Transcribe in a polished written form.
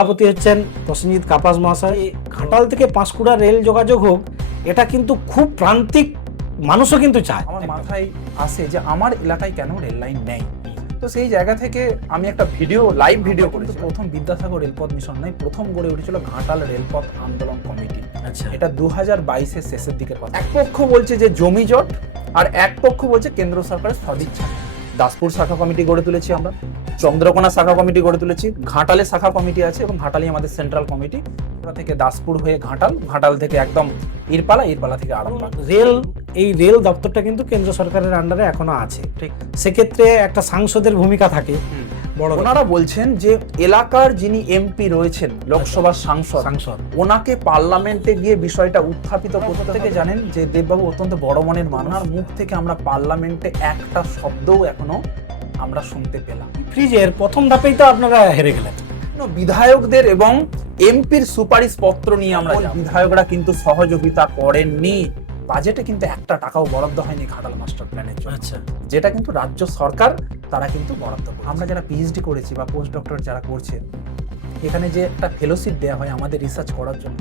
সভাপতি হচ্ছেন প্রসেনজিৎ কাপাস মহাশয়। ঘাটাল থেকে পাঁশকুড়া রেল যোগাযোগ হোক, এটা কিন্তু খুব প্রান্তিক মানুষও কিন্তু চায়। আমার মাথায় আসে যে আমার এলাকায় কেন রেল লাইন নেই। তো সেই জায়গা থেকে আমি একটা লাইভ ভিডিও করেছি। প্রথম বিদ্যাসাগর রেলপথ মিশন নয়, প্রথম গড়ে উঠেছিল ঘাটাল রেলপথ আন্দোলন কমিটি। আচ্ছা, এটা 2022-এর শেষের দিকের কথা। এক পক্ষ বলছে যে জমি জট, আর এক পক্ষ বলছে কেন্দ্র সরকারের সদিচ্ছা। দাসপুর শাখা কমিটি গড়ে তুলেছি আমরা, চন্দ্রকোনা শাখা কমিটি গড়ে তুলেছি, ঘাটালে শাখা কমিটি আছে এবং ঘাটালে আমাদের সেন্ট্রাল কমিটি। ওটা থেকে দাসপুর হয়ে ঘাটাল, ঘাটাল থেকে একদম ইরপালা, ইরপালা থেকে আরামবাগ। এই রেল দপ্তরটা কিন্তু কেন্দ্র সরকারের আন্ডারে এখনো আছে। ঠিক। সেক্ষেত্রে একটা সাংসদের ভূমিকা থাকে বড়। ওনারা বলছেন যে এলাকার যিনি এমপি রয়েছেন, লোকসভার সাংসদ, ওনাকে পার্লামেন্টে গিয়ে বিষয়টা উত্থাপিত করতে থেকে জানেন যে দেববাবু অত্যন্ত বড় মনের মানুষ। ওনার মুখ থেকে আমরা পার্লামেন্টে একটা শব্দও এখনো আমরা শুনতে পেলাম। ফ্রিজের প্রথম ধাপেই তো আপনারা হেরে গেলেন। বিধায়কদের এবং এমপির সুপারিশ পত্র নিয়ে আমরা বিধায়করা কিন্তু সহযোগিতা করেননি। বাজেটে কিন্তু একটা টাকাও বরাদ্দ হয়নি ঘাটাল মাস্টার প্ল্যানের জন্য। আচ্ছা, যেটা কিন্তু রাজ্য সরকার তারা কিন্তু বরাদ্দ করে। আমরা যারা পিএইচডি করেছি বা পোস্ট ডক্টর যারা করছেন, এখানে যে একটা ফেলোশিপ দেওয়া হয় আমাদের রিসার্চ করার জন্য,